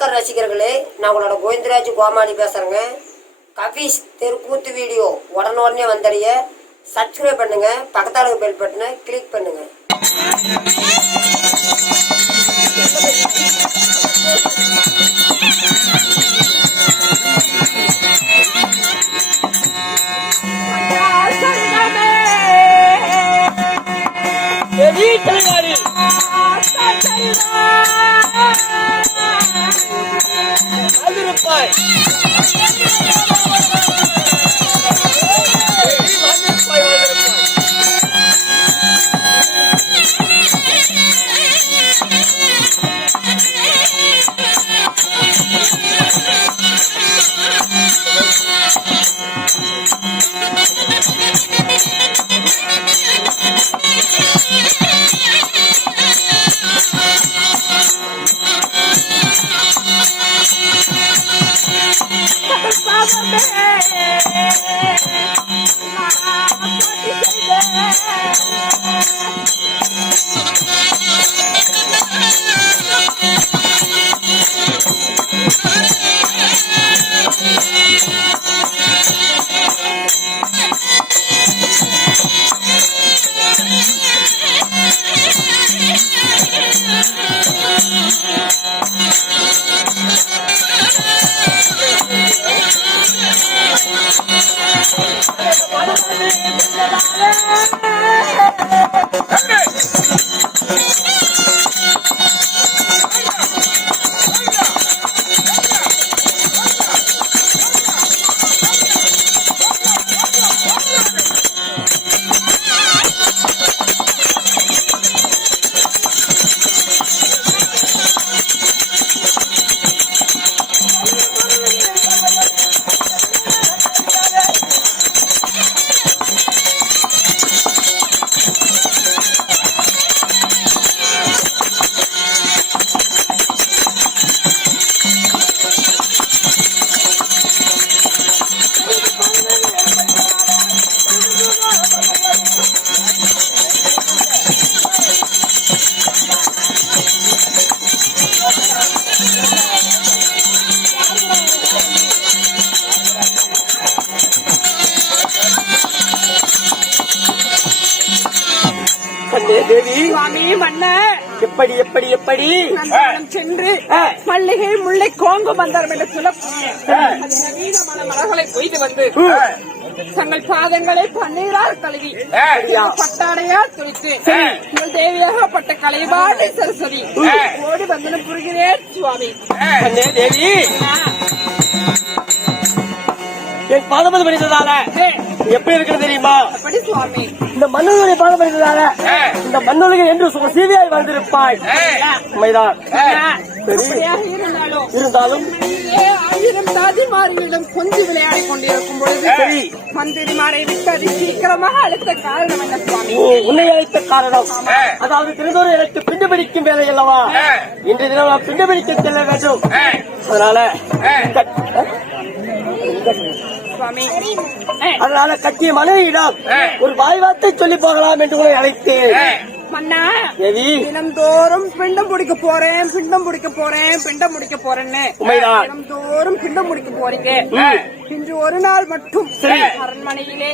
ரசிகர்களே, நான் உங்களோட கோவிந்தராஜ் கோமாளி பேசுறேங்க. கபீஸ் தெருக்கூத்து வீடியோ உடனே வந்தடைய சப்ஸ்கிரைப் பண்ணுங்க, பக்கத்தால பெல் பட்டனை கிளிக் பண்ணுங்க. தேவி சுவாமி மன்ன எப்படி எப்படி எப்படி சென்று மல்லிகை முல்லை கோங்கு மந்தாரம் என்று சொல்லக்கூடிய மலர்களை கொய்து வந்து தங்கள் பாதங்களை பன்னீரால் கழுவி பட்டாடையால் துளித்து உங்கள் தேவியாகப்பட்ட கலைவாடி சரஸ்வதி ஓடி வந்தனம் புரிகிறேன் சுவாமி. தேவி என் பாதம் பண்ணிட்டதால எப்படி இருக்கிறது தெரியுமா? சுவாமி இந்த மன்னனுடைய பாதம் பண்ணிட்டதால இந்த மன்னனுக்கு என்று சீவியாய் வாழ்ந்திருப்பாய். உண்மைதான். இருந்தாலும் ஆயிரம் தாதிமாரிகளிடம் கொஞ்சம் விளையாடி கொண்டிருக்கும் பொழுது மந்திரிமாரை விட்டு அது சீக்கிரமாக அழைத்த காரணம் என்ன சுவாமி? உன்னை அழைத்த காரணம் அதாவது தினந்தோறும் எனக்கு பிண்டு பிடிக்கும் வேலை அல்லவா? இன்றைய தினம் நான் பிண்டு பிடிக்க செல்ல வேண்டும். அதனால கட்டிய மனைவியிடம் ஒரு வாய்வார்த்தை சொல்லி போகலாம் என்று உங்களை அழைத்தேன். மன்னா தினந்தோறும் பிண்டம் முடிக்க போறேன், பிண்டம் முடிக்க போறேன், பிண்டம் முடிக்க போறேன்னு தினந்தோறும் பிண்டம் முடிக்க போறீங்க. இன்று ஒரு நாள் மட்டும் அரண்மனையிலே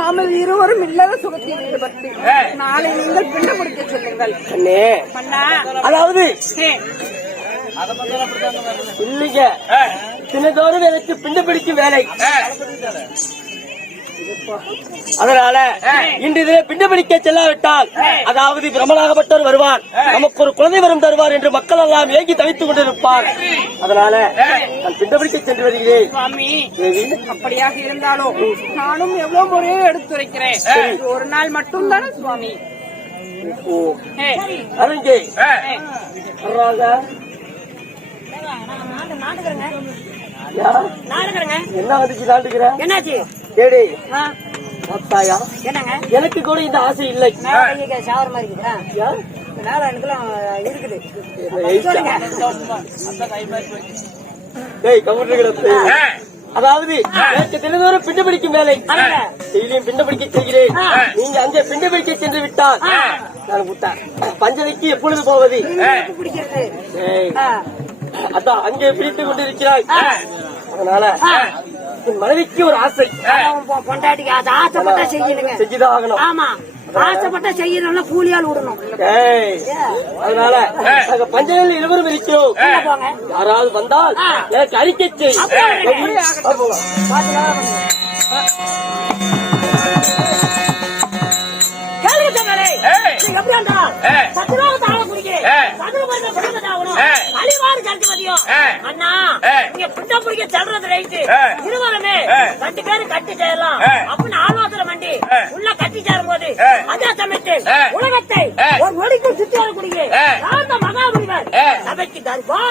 நாமல் இருவரும் இல்லற சுகத்தில் ஈடுபட்டு நாளை நீங்கள் பிண்டம் முடிக்க சொல்லுங்கள். மன்னா அதாவது இல்லைங்க, தினந்தோறும் எனக்கு பிண்டு பிடிக்கும் வேலை. அதனால இன்று இதிலே பிண்டு பிடிக்க செல்லாவிட்டால் அதாவது பிரம்மனாகப்பட்டவர் வருவார், நமக்கு ஒரு குழந்தை வரும் தருவார் என்று மக்கள் எல்லாம் ஏங்கி தவித்துக் கொண்டிருப்பார். அதனால நான் பிண்டு பிடிக்க சென்று வருகிறேன். அப்படியாக இருந்தாலும் நானும் எவ்வளவு முறையோ எடுத்துரைக்கிறேன். ஒரு நாள் மட்டும் தானே சுவாமி? அருங்கே என்ன வந்துச்சு நாட்டுக்கிற? என்னாச்சு? எனக்கு கூட இந்த ஆசை இல்லை. அதாவது தினந்தோறும் பிண்டு பிடிக்கும் வேலை டெய்லியும் பிண்டு பிடிக்க செய்கிறேன். நீங்க அங்கே பிண்டு பிடிக்க சென்று விட்டால் நான் பஞ்சனைக்கு எப்பொழுது போவது? அதான் அங்கே பிடித்துக் கொண்டிருக்கிறாய். அதனால என் மனைவிக்கு ஒரு ஆசை. பொண்டாட்டிக்கு அது ஆசைப்பட்டா செய்யணுங்க. செஞ்சுதான் ஆகணும். ஆமா, ஆசைப்பட்டா செய்யணும்னா கூலியால் விடணும். அதனால நாங்க பஞ்சனையில் இருவரும் இருக்கிறோம். யாராவது வந்தால் எனக்கு அறிக்கை செய். அண்ணா நீங்க புட்ட பிடிக்க செல்றது ரைட்டு, இருவருமே 2 பேரும் கட்டி செய்யலாம் அப்படின்னு ஆலோசனை பண்ணி உள்ள கட்டி சேரும் போது அதே சமயத்தில் உலகத்தை ஒரு நொடிக்கு சுற்றி வரக்கூடிய மகாபலிவர் சபைக்கு தருவா.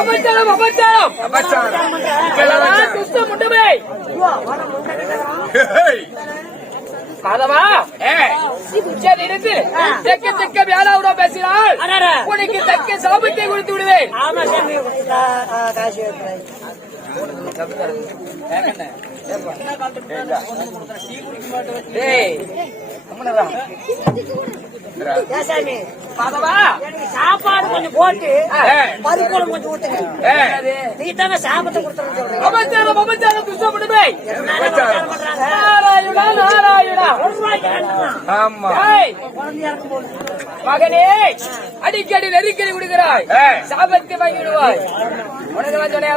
அபச்சாரம் அபச்சாரம் அபச்சாரம் மாதவா இருந்து தெக்க தெக்க வேளாவிட பேசினால் உனக்கு தக்க சாபத்தை கொடுத்து விடுவேன். ஆமா சாமி காசு சாமி மாதவா எனக்கு சாப்பாடு கொஞ்சம் போட்டு பருப்புல கொஞ்சம் ஊத்துங்க. நீ தாங்க சாபத்தை கொடுத்தோம்னு சொல்றீங்க. அபச்சாரம் அபச்சாரம் துஷ்டப்படுமே. பண்றாங்க நாராயணா நாராயணா. ஒரு ரூபாய்க்கு ரெண்டுமா? ஆமா குழந்தையா இருக்கும் போது மகனே அடிக்கடி நெருக்கடி விடுகிறாய், சாபத்தை வாங்கிடுவாய். உனக்கு சொன்னா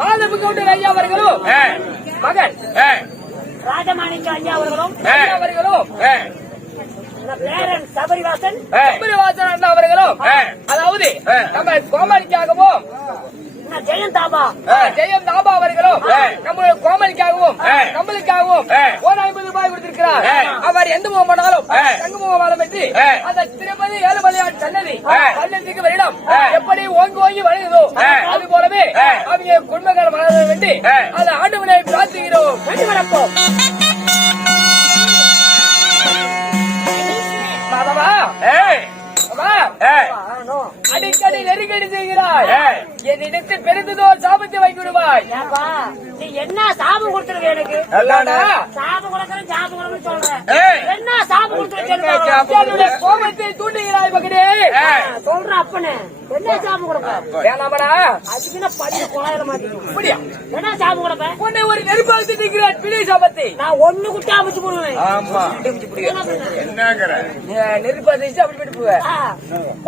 மாதப்பு கவுண்டர் ஐயா அவர்களும் மகன் ராஜமாணிக்க ஐயா அவர்களும் பேரன் சபரிவாசன் அண்ணா அவர்களும் அதாவது நம்ம கோமாளிக்காகவும் ஜெயன் தாபா ஜெயம் தாபா அவர்களும் நம்மளுடைய கோமலிக்காகவும் நம்மளுக்காகவும் 50 ரூபாய் கொடுத்திருக்கிறார். அவர் எந்த முகமானாலும் தங்க முகமானம் என்று அந்த திருப்பதி ஏழுமலையான் சன்னதி பள்ளத்துக்கு வருடம் எப்படி ஓங்கி ஓங்கி வழங்குதோ அது போலவே அவங்க குடும்பங்கள் வளர வேண்டி அதை ஆண்டவனை பிரார்த்திக்கிறோம். வரப்போம் மாதவா அடிக்கடி நெருக்கடி செய்கிறாய், என்னிடத்தில் பெருந்ததோ சாபத்தை வாங்கி விடுவாய். நீ என்ன சாபம் கொடுத்துருக்க எனக்கு? சாபம் கொடுக்கறேன் சாபம் கொடுக்கணும் சொல்றேன். என்ன சாபம் கொடுத்துருக்க? கோபத்தை தூண்டுகிறாய் மகனே. சொல்ற அப்பனே என்ன சாபம் கொடுப்ப? வேணாமடா அதுக்குன்னா பள்ளி குழாயிர மாதிரி அப்படியா? என்ன சாபம் கொடுப்ப? உன்னை ஒரு நெருப்பாக திட்டிக்கிறேன் பிள்ளை சாபத்தை. நான் ஒண்ணு குட்டி அமைச்சு போடுவேன். ஆமா என்னங்கிற நெருப்பாக திச்சு அப்படி போயிட்டு போவேன்.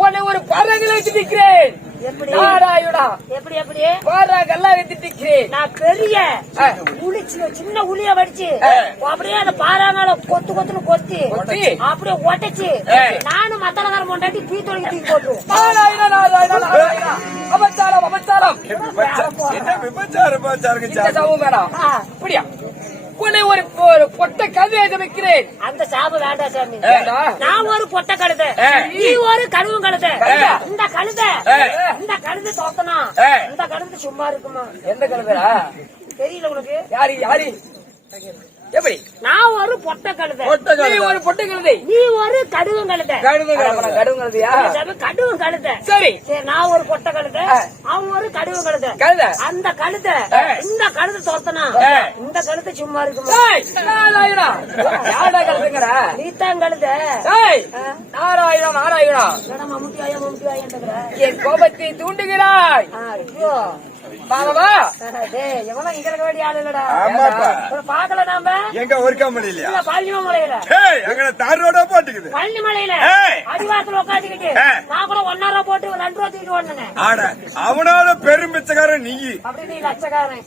உன்னை ஒரு பாறாங்கல்ல வச்சு திக்கிறேன். எப்படி நாராயணா எப்படி எப்படி பாறாங்கல்ல வச்சு திக்கிறேன். நான் பெரிய உளி சின்ன உளிய வடிச்சு அப்படியே அந்த பாறாங்கால கொத்து கொத்துன்னு கொத்தி அப்படியே ஒட்டச்சு நானும் மத்தளக்கார கொண்டாட்டி பீ தொலைக்கி தூக்கி போட்டுருவேன். நாராயணா நாராயணா நாராயணா. அபச்சாரம் அபச்சாரம். என்ன விபச்சாரம் சாபம் வேணாம். அப்படியா? உன்னை ஒரு பொட்டை கழுதை வைக்கிறேன். அந்த சாபம் வேண்டாம் சாமி. வேண்டாம். நான் ஒரு பொட்டை கழுதை, நீ ஒரு கழுவும் கழுதை. இந்த கழுதை தோக்கணும். இந்த கழுதை சும்மா இருக்குமா? எந்த கழுதா தெரியல உனக்கு? யாரு யாரு எப்படி? நான் ஒரு பொட்டை கழுதை, நீ ஒரு பொட்டை கழுதை, நீ ஒரு கடுவும் கழுதை. கடுவும் கழுதையா? கடுவும் கழுதை. சரி சரி, நான் ஒரு பொட்டை கழுதை, அவன் ஒரு கடுவும் கழுதை. கழுதை அந்த கழுதை இந்த கழுதை தோத்தனா இந்த கழுதை சும்மா இருக்குமா? நாராயணா யாரா கழுதுங்கிற? நீத்தான் கழுதை. நாராயணா நாராயணா. மம்முட்டியாயா மம்முட்டியாயா என் கோபத்தை தூண்டுகிறாய். ஐயோ மாதவா எவனும் இங்க இருக்க வேண்டிய ஆள் இல்லடா. ஆமாப்பா. பாக்கல நாம எங்க ஒருக்கா முடியலையா? பழனி மலையில அங்க தார் ரோடா போட்டுக்குது. பழனி மலையில அடிவாசல் உட்காந்துக்கிட்டு நான் கூட 1 ரூபா போட்டு 2 ரூபா தூக்கிட்டு வந்தேன். ஆட அவனால பெரும் பிச்சைக்காரன் நீ. அப்படி நீ லட்சக்காரன்.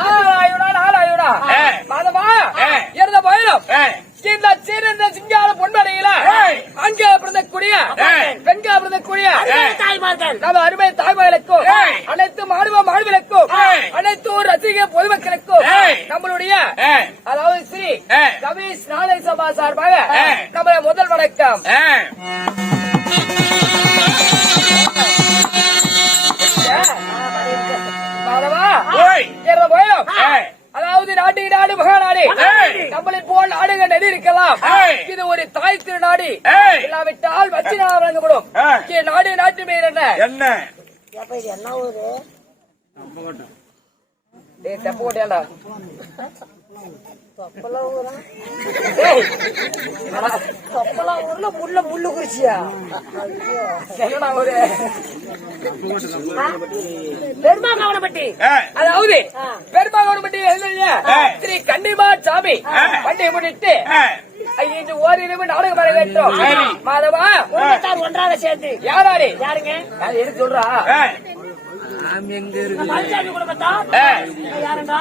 நாராயணா நாராயணா. மாதவா இருந்த பயணம் இந்த சீரந்த சிங்கார பொன்மடையில அங்கே பிறந்தக்கூடிய பெண்கள் பிறந்தக்கூடிய தாய்மார்கள் நம்ம அருமை தாய்மார்களுக்கும் அனைத்து மாணவ மாணவிகளுக்கும் அனைத்து ரசிக பொதுமக்களுக்கும் நம்மளுடைய அதாவது ஸ்ரீ கவிஸ் நாளை சபா சார்பாக நம்ம முதல் வணக்கம். அதாவது நாட்டுக்கு நாடு மகாநாடு நம்மளை போல் நாடுகள் நெறி இருக்கலாம். இது ஒரு தாய் திருநாடு. இல்லாவிட்டால் வச்சு வழங்கப்படும் நாடு. நாட்டு பேர் என்ன? என்ன என்ன ஊரு? தெப்ப கோட்டையாண்டா. தொப்பலா ஊர்ல முள்ளு குறிச்சியா? என்னடா ஊரு? பெருமாங்கவனப்பட்டி. அதாவது பெருமாங்கவனப்பட்டி ஸ்ரீ கன்னிமா சாமி வண்டியை முடிட்டு இன்று ஓரிரவு நாடகம் வர வேண்டும். மாதவா குடும்பத்தார் ஒன்றாக சேர்ந்து யாராரு யாருங்க யார் எடுத்து சொல்றா? பழனிசாமி குடும்பத்தார் யாருண்டா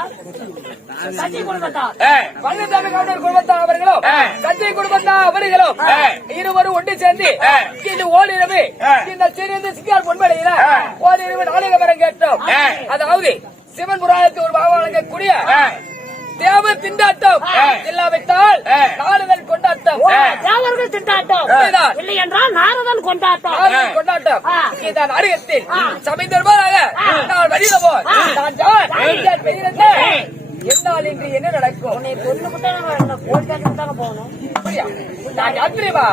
சச்சி குடும்பத்தார் பழனிசாமி கவுண்டர் குடும்பத்தார் அவர்களும் கட்சி குடும்பத்தார் அவர்களும் இருவரும் ஒன்று சேர்ந்து இன்று ஓரிரவு இந்த சிறிய சிங்கார் பொன்மலையில ஓரிரவு நாடகம் வர கேட்டோம். அதாவது சிவன் புராணத்தை ஒரு வழங்கக்கூடிய தேவ திண்டாட்டம் இல்லாவிட்டால் நாரதன் கொண்டாட்டம். தேவர்கள் திண்டாட்டம் இல்லை என்றால் நாரதன் கொண்டாட்டம். கொண்டாட்டம் இதான் அறியத்தில் சமைந்தர்பாக நான் வழியில போய் என்னால் இன்று என்ன நடக்கும்? உன்னை பொண்ணு போட்டு போகணும். நான் யாத்திரைவா